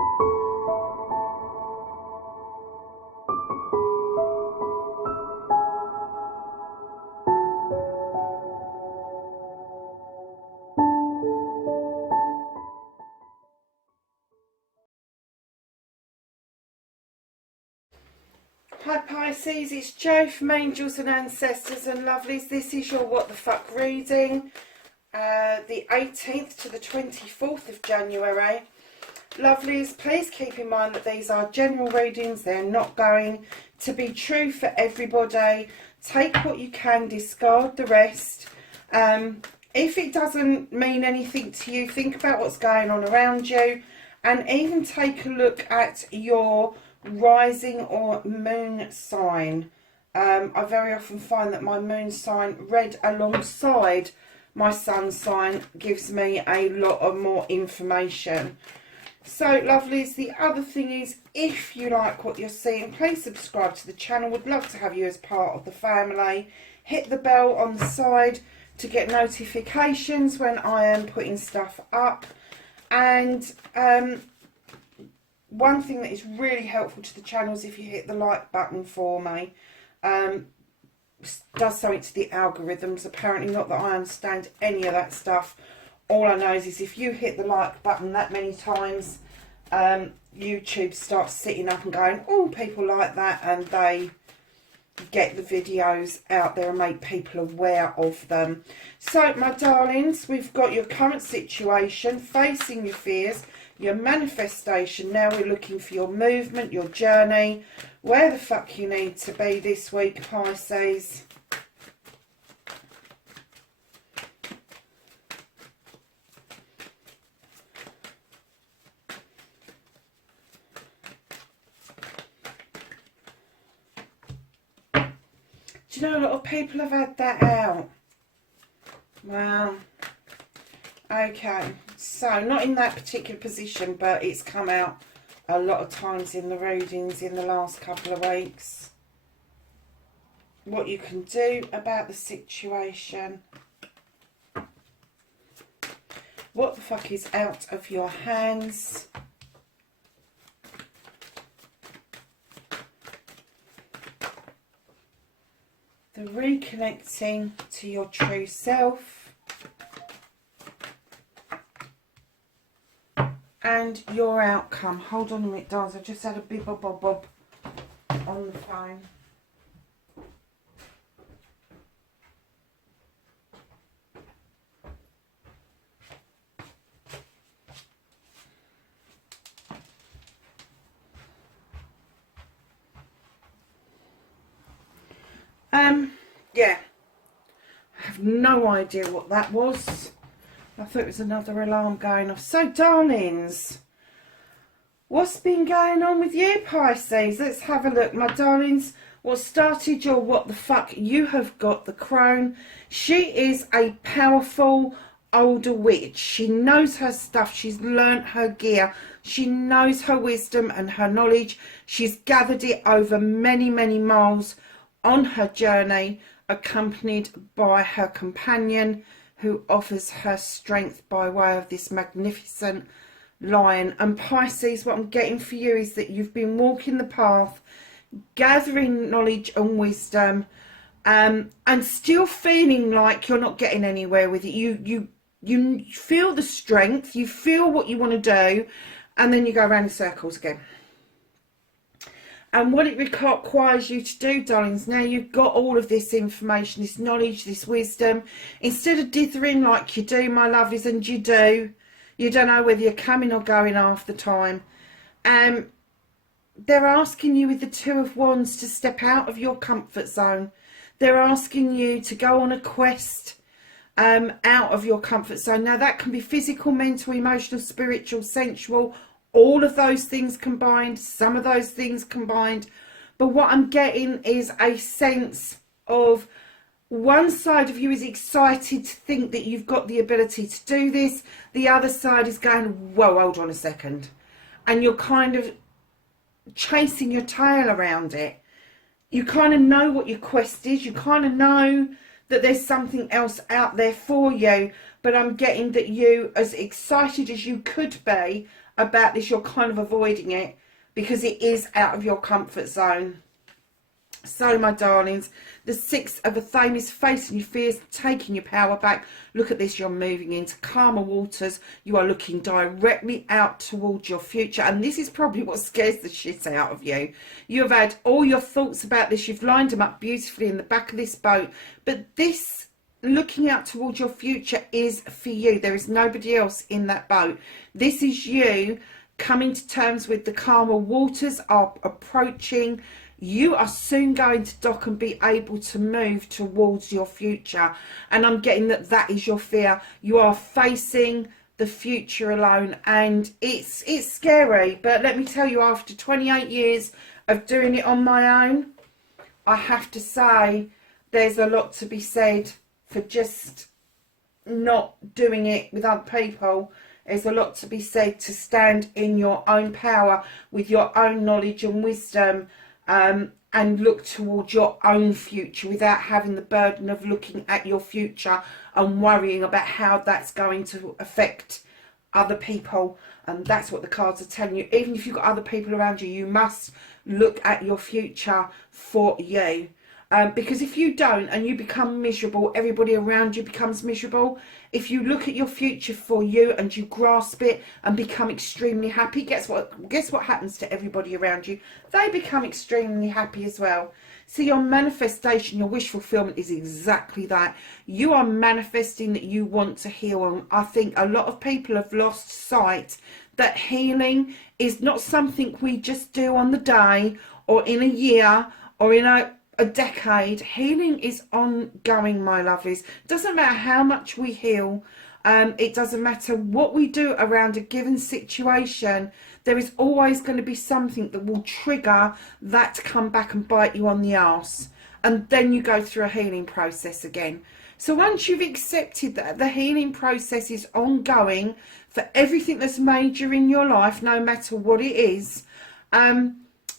Hi Pisces, it's Jo from Angels and Ancestors and Lovelies. This is your What the Fuck reading, the 18th to the 24th of January. Lovelies, please keep in mind that these are general readings. They're not going to be true for everybody. Take what you can, discard the rest. If it doesn't mean anything to you, think about what's going on around you, and even take a look at your rising or moon sign. I very often find that my moon sign read alongside my sun sign gives me a lot of more information. So lovelies, the other thing is, if you like what you're seeing, please subscribe to the channel. Would love to have you as part of the family. Hit the bell on the side to get notifications when I am putting stuff up. And one thing that is really helpful to the channel is if you hit the like button for me. Does something to the algorithms. Apparently, not that I understand any of that stuff. All I know is if you hit the like button that many times, YouTube starts sitting up and going, oh, people like that, and they get the videos out there and make people aware of them. So, my darlings, we've got your current situation, facing your fears, your manifestation. Now we're looking for your movement, your journey, where the fuck you need to be this week, Pisces. Do you know a lot of people have had that out? Wow. Okay, so not in that particular position, but it's come out a lot of times in the readings in the last couple of weeks. What you can do about the situation. What the fuck is out of your hands? The reconnecting to your true self. And your outcome. Hold on a minute, darlings. I just had a big bob on the phone. Yeah. I have no idea what that was. I thought it was another alarm going off. So, darlings, what's been going on with you, Pisces? Let's have a look, my darlings. What started your what the fuck? You have got the crone. She is a powerful older witch. She knows her stuff. She's learnt her gear. She knows her wisdom and her knowledge. She's gathered it over many, many miles on her journey, accompanied by her companion, who offers her strength by way of this magnificent lion. And Pisces, what I'm getting for you is that you've been walking the path, gathering knowledge and wisdom, and still feeling like you're not getting anywhere with it. You feel the strength, you feel what you want to do, and then you go around in circles again. And what it requires you to do, darlings, now you've got all of this information, this knowledge, this wisdom, instead of dithering like you do, my lovelies, and you don't know whether you're coming or going half the time. They're asking you with the Two of Wands to step out of your comfort zone. They're asking you to go on a quest out of your comfort zone. Now that can be physical, mental, emotional, spiritual, sensual, all of those things combined, some of those things combined. But what I'm getting is a sense of one side of you is excited to think that you've got the ability to do this. The other side is going, whoa, hold on a second. And you're kind of chasing your tail around it. You kind of know what your quest is. You kind of know that there's something else out there for you. But I'm getting that you, as excited as you could be about this, you're kind of avoiding it because it is out of your comfort zone. So, my darlings, the Six of Athame is facing your fears, taking your power back. Look at this, you're moving into calmer waters. You are looking directly out towards your future. And this is probably what scares the shit out of you. You have had all your thoughts about this. You've lined them up beautifully in the back of this boat. But this looking out towards your future is for you. There is nobody else in that boat. This is you coming to terms with the calmer waters are approaching. You are soon going to dock and be able to move towards your future. And I'm getting that that is your fear. You are facing the future alone, and it's scary. But let me tell you, after 28 years of doing it on my own, I have to say there's a lot to be said for just not doing it with other people. There's a lot to be said to stand in your own power with your own knowledge and wisdom, and look towards your own future without having the burden of looking at your future and worrying about how that's going to affect other people. And that's what the cards are telling you. Even if you've got other people around you, you must look at your future for you. Because if you don't and you become miserable, everybody around you becomes miserable. If you look at your future for you and you grasp it and become extremely happy, guess what happens to everybody around you? They become extremely happy as well. See, your manifestation, your wish fulfillment is exactly that. You are manifesting that you want to heal. And I think a lot of people have lost sight that healing is not something we just do on the day or in a year or in a decade. Healing is ongoing, my lovelies. Doesn't matter how much we heal. It doesn't matter what we do around a given situation. There is always going to be something that will trigger that to come back and bite you on the arse. And then you go through a healing process again. So once you've accepted that the healing process is ongoing for everything that's major in your life, no matter what it is,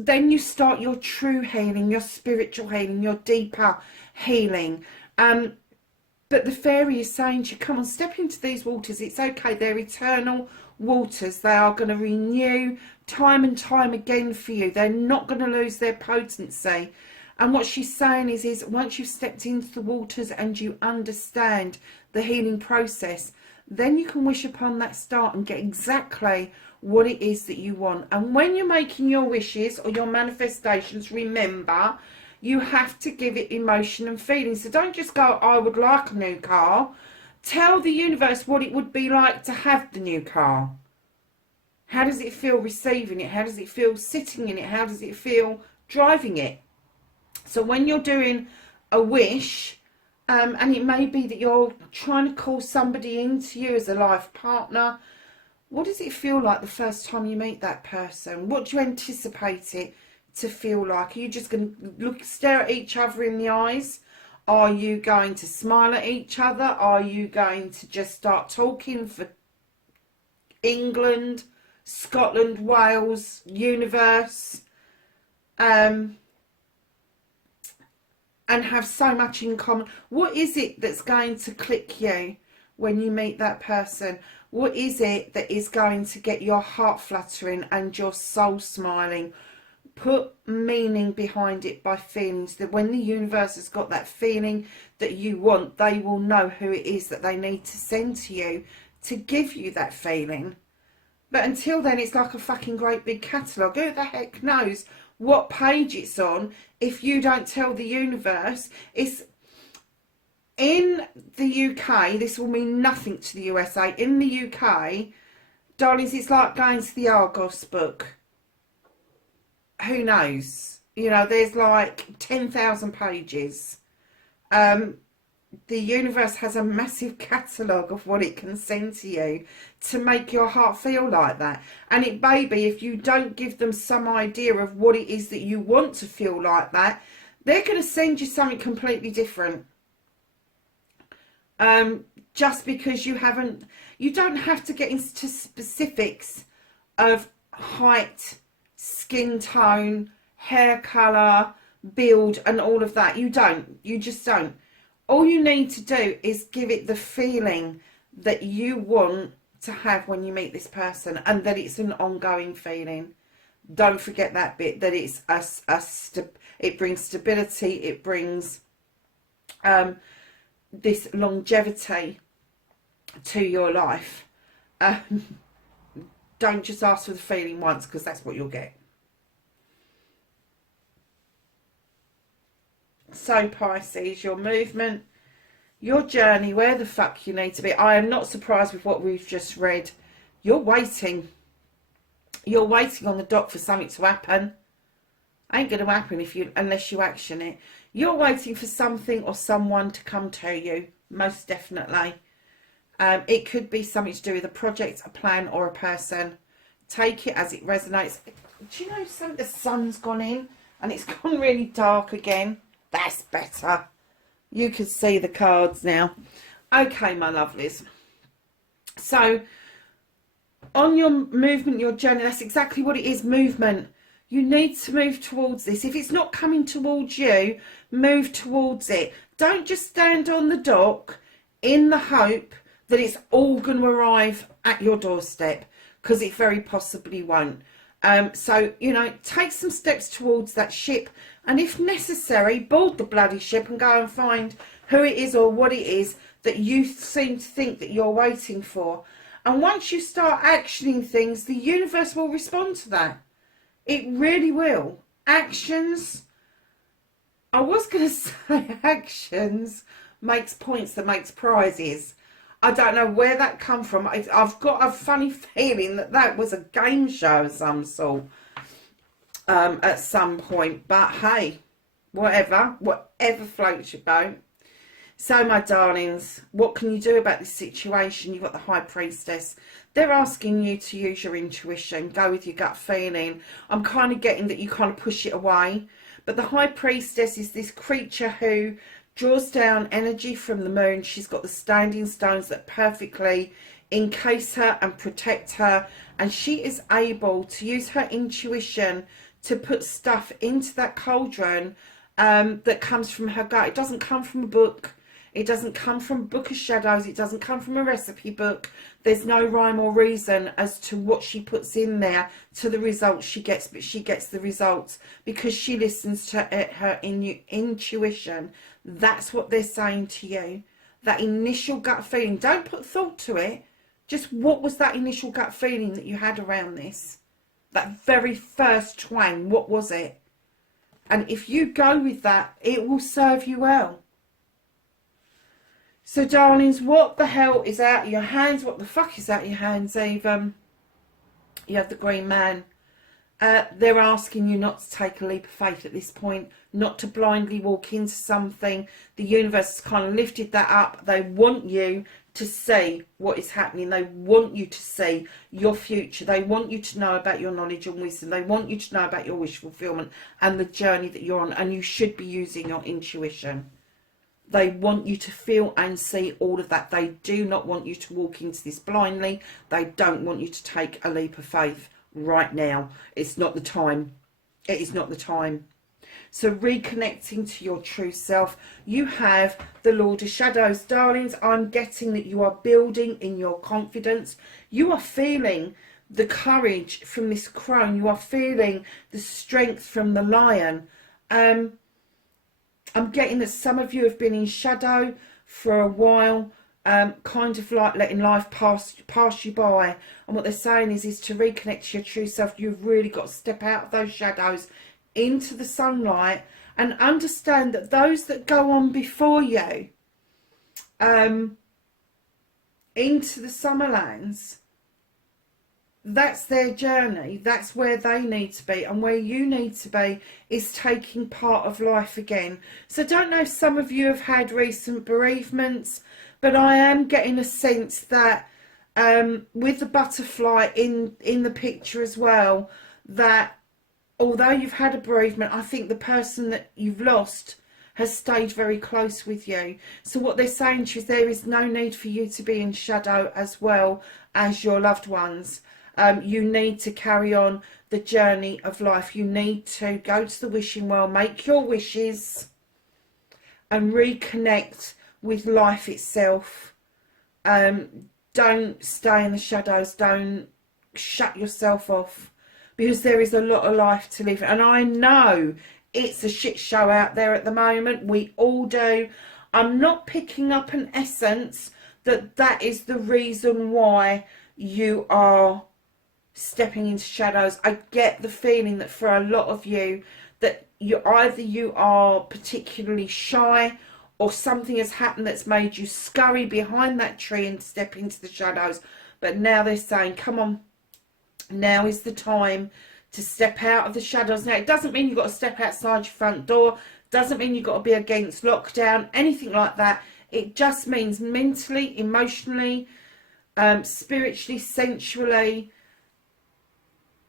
then you start your true healing, your spiritual healing, your deeper healing. But the fairy is saying to you, come on, step into these waters. It's okay. They're eternal waters. They are going to renew time and time again for you. They're not going to lose their potency. And what she's saying is once you've stepped into the waters and you understand the healing process, then you can wish upon that start and get exactly what it is that you want. And when you're making your wishes or your manifestations, remember, you have to give it emotion and feeling. So don't just go, I would like a new car. Tell the universe what it would be like to have the new car. How does it feel receiving it? How does it feel sitting in it? How does it feel driving it? So when you're doing a wish, and it may be that you're trying to call somebody into you as a life partner, what does it feel like the first time you meet that person? What do you anticipate it to feel like? Are you just going to stare at each other in the eyes? Are you going to smile at each other? Are you going to just start talking for England, Scotland, Wales, universe, and have so much in common? What is it that's going to click you when you meet that person? What is it that is going to get your heart fluttering and your soul smiling? Put meaning behind it by feelings. That when the universe has got that feeling that you want, they will know who it is that they need to send to you to give you that feeling. But until then, it's like a fucking great big catalogue. Who the heck knows what page it's on if you don't tell the universe? It's in the UK, this will mean nothing to the USA. In the UK, darlings, it's like going to the Argos book. Who knows? You know, there's like 10,000 pages. The universe has a massive catalogue of what it can send to you to make your heart feel like that. And it may be, if you don't give them some idea of what it is that you want to feel like that, they're going to send you something completely different. Just because you don't have to get into specifics of height, skin tone, hair colour, build and all of that. You just don't. All you need to do is give it the feeling that you want to have when you meet this person, and that it's an ongoing feeling. Don't forget that bit, that it's it brings stability, it brings this longevity to your life. Don't just ask for the feeling once, because that's what you'll get. So Pisces, your movement, your journey, where the fuck you need to be. I am not surprised with what we've just read. You're waiting. You're waiting on the dot for something to happen. Ain't going to happen unless you action it. You're waiting for something or someone to come to you, most definitely. It could be something to do with a project, a plan, or a person. Take it as it resonates. Do you know something? The sun's gone in and it's gone really dark again. That's better. You can see the cards now. Okay, my lovelies. So, on your movement, your journey, that's exactly what it is, movement. You need to move towards this. If it's not coming towards you, move towards it. Don't just stand on the dock in the hope that it's all going to arrive at your doorstep, because it very possibly won't. So, you know, take some steps towards that ship, and if necessary, board the bloody ship and go and find who it is or what it is that you seem to think that you're waiting for. And once you start actioning things, the universe will respond to that. It really will. Actions, I was going to say actions makes points that makes prizes. I don't know where that come from. I've got a funny feeling that that was a game show of some sort at some point. But hey, whatever floats your boat. So, my darlings, what can you do about this situation? You've got the High Priestess. They're asking you to use your intuition, go with your gut feeling. I'm kind of getting that you kind of push it away. But the High Priestess is this creature who draws down energy from the moon. She's got the standing stones that perfectly encase her and protect her. And she is able to use her intuition to put stuff into that cauldron that comes from her gut. It doesn't come from a book. It doesn't come from a book of shadows. It doesn't come from a recipe book. There's no rhyme or reason as to what she puts in there to the results she gets, but she gets the results because she listens to her intuition. That's what they're saying to you. That initial gut feeling. Don't put thought to it. Just what was that initial gut feeling that you had around this? That very first twang. What was it? And if you go with that, it will serve you well. So, darlings, what the hell is out of your hands? What the fuck is out of your hands, Eve? You have the Green Man. They're asking you not to take a leap of faith at this point, not to blindly walk into something. The universe has kind of lifted that up. They want you to see what is happening. They want you to see your future. They want you to know about your knowledge and wisdom. They want you to know about your wish fulfillment and the journey that you're on. And you should be using your intuition. They want you to feel and see all of that. They do not want you to walk into this blindly. They don't want you to take a leap of faith right now. It's not the time. It is not the time. So reconnecting to your true self. You have the Lord of Shadows. Darlings, I'm getting that you are building in your confidence. You are feeling the courage from this crone. You are feeling the strength from the lion. I'm getting that some of you have been in shadow for a while, kind of like letting life pass you by. And what they're saying is to reconnect to your true self. You've really got to step out of those shadows into the sunlight and understand that those that go on before you into the Summerlands, that's their journey. That's where they need to be, and where you need to be is taking part of life again. So I don't know if some of you have had recent bereavements, but I am getting a sense that with the butterfly in the picture as well, that although you've had a bereavement, I think the person that you've lost has stayed very close with you. So what they're saying to you is there is no need for you to be in shadow as well as your loved ones. You need to carry on the journey of life. You need to go to the wishing well, make your wishes and reconnect with life itself. Don't don't stay in the shadows. Don't shut yourself off, because there is a lot of life to live. And I know it's a shit show out there at the moment. We all do. I'm not picking up an essence that is the reason why you are stepping into shadows. I get the feeling that for a lot of you, that you are particularly shy, or something has happened that's made you scurry behind that tree and step into the shadows. But now they're saying, come on, now is the time to step out of the shadows. Now, it doesn't mean you've got to step outside your front door. Doesn't mean you've got to be against lockdown, anything like that. It just means mentally, emotionally, spiritually, sensually,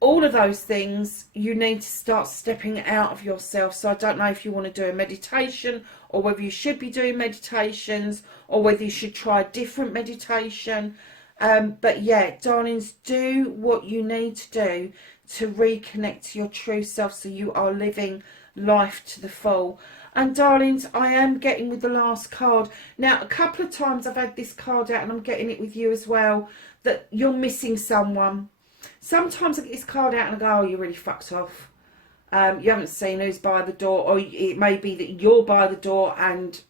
all of those things, you need to start stepping out of yourself. So I don't know if you want to do a meditation, or whether you should be doing meditations, or whether you should try a different meditation. But yeah, darlings, do what you need to do to reconnect to your true self, so you are living life to the full. And darlings, I am getting with the last card. Now, a couple of times I've had this card out, and I'm getting it with you as well, that you're missing someone. Sometimes I get this card out and I go, oh, you're really fucked off. You haven't seen who's by the door, or it may be that you're by the door and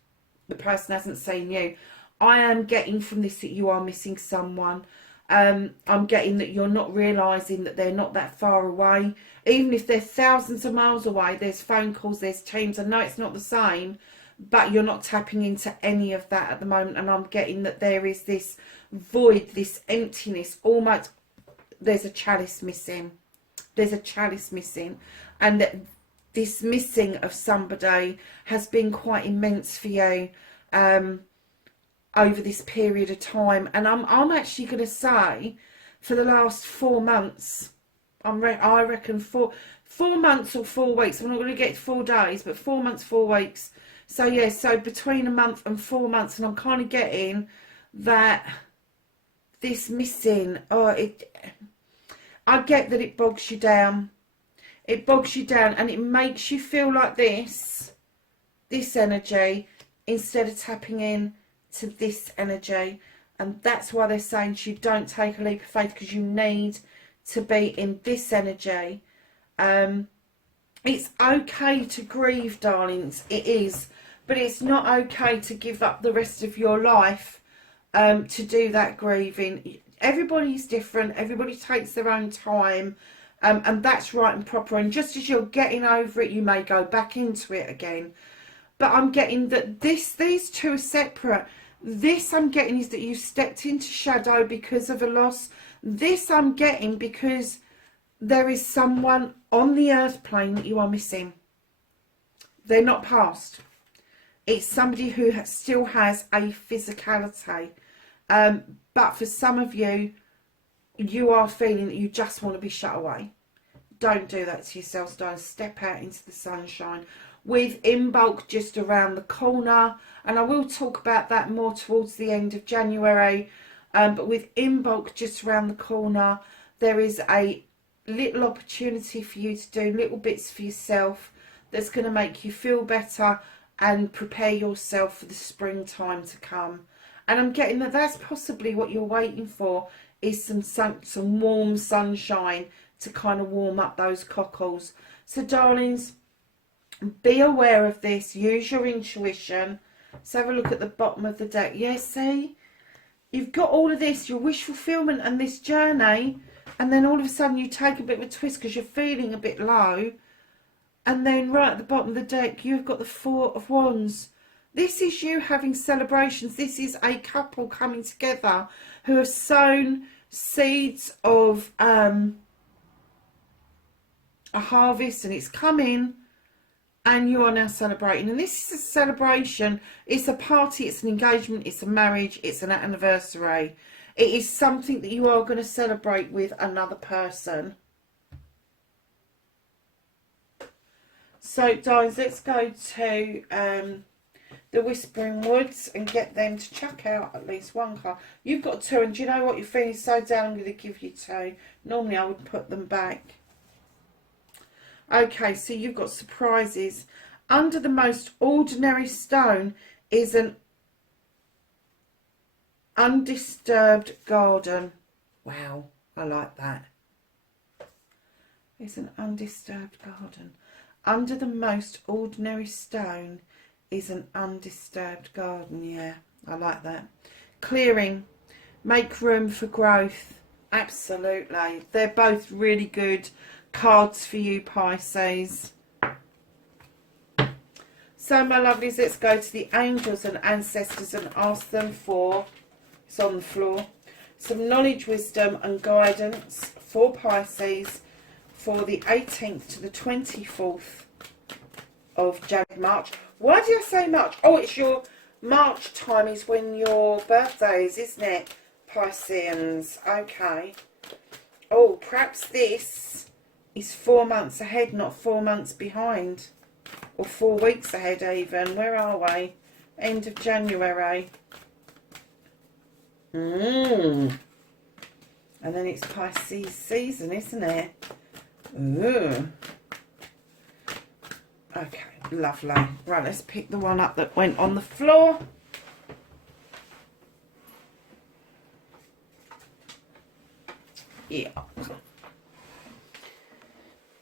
the person hasn't seen you. I am getting from this that you are missing someone. I'm getting that you're not realising that they're not that far away. Even if they're thousands of miles away, there's phone calls, there's teams. I know it's not the same, but you're not tapping into any of that at the moment. And I'm getting that there is this void, this emptiness, almost. There's a chalice missing. There's a chalice missing. And that this missing of somebody has been quite immense for you over this period of time. And I'm actually going to say, for the last 4 months, I reckon 4 months or 4 weeks. I'm not going to get 4 days, but 4 months, 4 weeks. So yeah, so between a month and 4 months, and I'm kind of getting that this missing, I get that it bogs you down. It bogs you down, and it makes you feel like this energy, instead of tapping in to this energy. And that's why they're saying to you, don't take a leap of faith, because you need to be in this energy. It's okay to grieve, darlings. It is. But it's not okay to give up the rest of your life to do that grieving. Everybody's different. Everybody takes their own time. And that's right and proper. And just as you're getting over it, you may go back into it again. But I'm getting that these two are separate. This I'm getting is that you stepped into shadow because of a loss. This I'm getting because there is someone on the earth plane that you are missing. They're not past. It's somebody who still has a physicality. But for some of you, you are feeling that you just want to be shut away. Don't do that to yourselves, don't. Step out into the sunshine. With In Bulk just around the corner, and I will talk about that more towards the end of January, but with In Bulk just around the corner, there is a little opportunity for you to do little bits for yourself that's going to make you feel better and prepare yourself for the springtime to come. And I'm getting that that's possibly what you're waiting for, is some warm sunshine to kind of warm up those cockles. So darlings, be aware of this. Use your intuition. Let's have a look at the bottom of the deck. Yeah, see? You've got all of this, your wish fulfillment and this journey, and then all of a sudden you take a bit of a twist because you're feeling a bit low. And then right at the bottom of the deck, you've got the Four of Wands. This is you having celebrations. This is a couple coming together who have sown seeds of a harvest, and it's coming, and you are now celebrating. And this is a celebration. It's a party, it's an engagement, it's a marriage, it's an anniversary. It is something that you are going to celebrate with another person. So, guys, let's go to the Whispering Woods and get them to chuck out at least one card. You've got 2, and do you know what? You're feeling so down, I'm going to give you 2. Normally, I would put them back. Okay, so you've got surprises. Under the most ordinary stone is an undisturbed garden. Wow, I like that. It's an undisturbed garden. Under the most ordinary stone is an undisturbed garden. Yeah, I like that. Clearing, make room for growth. Absolutely. They're both really good cards for you, Pisces. So, my lovelies, let's go to the angels and ancestors and ask them for, it's on the floor, some knowledge, wisdom and guidance for Pisces for the 18th to the 24th of March. Why did I say March? Oh, it's your March time is when your birthday is, isn't it, Pisceans? Okay. Oh, perhaps this is 4 months ahead, not 4 months behind. Or 4 weeks ahead even. Where are we? End of January. And then it's Pisces season, isn't it? Ooh. Okay, lovely. Right, let's pick the one up that went on the floor. Yeah.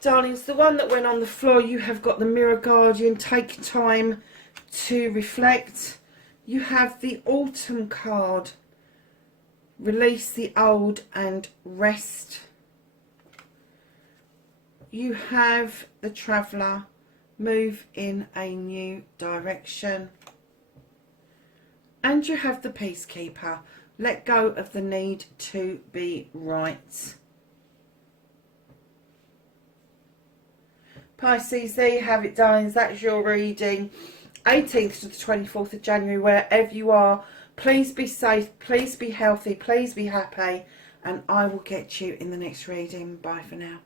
Darlings, the one that went on the floor, you have got the Mirror Guardian. Take time to reflect. You have the Autumn card. Release the old and rest. You have the Traveller. Move in a new direction. And you have the Peacekeeper. Let go of the need to be right. Pisces, there you have it, darlings. That's your reading. 18th to the 24th of January, wherever you are. Please be safe. Please be healthy. Please be happy. And I will get you in the next reading. Bye for now.